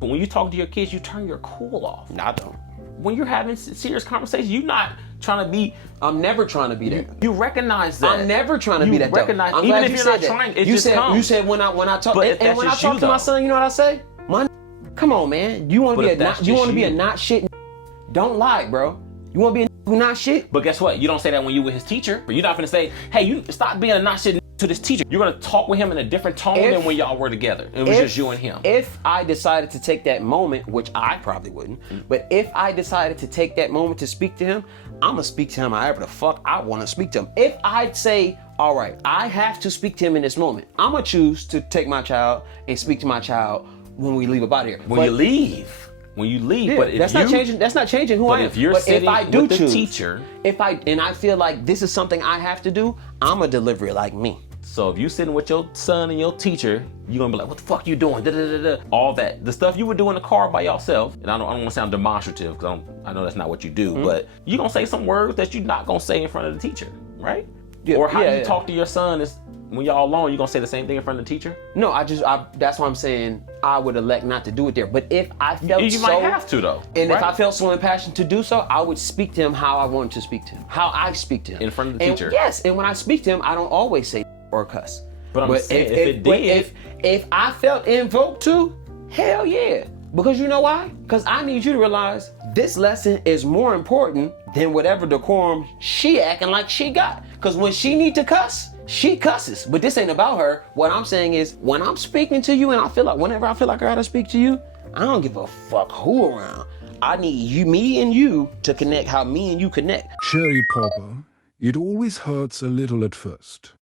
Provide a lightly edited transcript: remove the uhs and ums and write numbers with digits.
But when you talk to your kids, you turn your cool off. I don't. When you're having serious conversations, you're not trying to be. I'm never trying to be that. You recognize that. I'm never trying to be that. Recognize, I'm even glad if you you're said not that. trying, it you just said, comes. You said when I talk, But if and when I that's talk you, to my though. son, you know what I say? Come on, man. You want to But be if a that's not, you want to just be a you. not shit. Don't lie, bro. You want to be a who not shit? But guess what? You don't say that when you with his teacher. But you're not gonna say, "Hey, you stop being a not shit to this teacher." You're gonna talk with him in a different tone than when y'all were together. It was just you and him. If I decided to take that moment, which I probably wouldn't, but if I decided to take that moment to speak to him, I'm gonna speak to him however the fuck I want to speak to him. If I'd say, all right, I have to speak to him in this moment, I'm gonna choose to take my child and speak to my child when we leave up out of here. When you leave. Yeah, but if that's not changing. That's not changing who I am. If you're but sitting if I do with the choose, teacher, and I feel like this is something I have to do, I'm gonna deliver it like me. so if you sitting with your son and your teacher, you're gonna be like, "What the fuck you doing?" Da, da, da, da. All that, the stuff you would do in the car by yourself. And I don't want to sound demonstrative because I know that's not what you do. But you gonna say some words that you're not gonna say in front of the teacher, right? Yeah, or how you talk to your son is when y'all alone. You gonna say the same thing in front of the teacher? No, that's why I'm saying I would elect not to do it there. But if I felt You might have to though. And right? if I felt so impassioned to do so, I would speak to him how I wanted to speak to him, how I speak to him. In front of the And teacher. Yes, and when I speak to him, I don't always say or cuss. But I'm saying, if it but did- if I felt invoked to, hell yeah. Because you know why? Because I need you to realize this lesson is more important than whatever decorum she acting like she got. Because when she need to cuss, she cusses. But this ain't about her. What I'm saying is, when I'm speaking to you and whenever I feel like I gotta speak to you, I don't give a fuck who around. I need me and you to connect how me and you connect. Cherry Popper, it always hurts a little at first.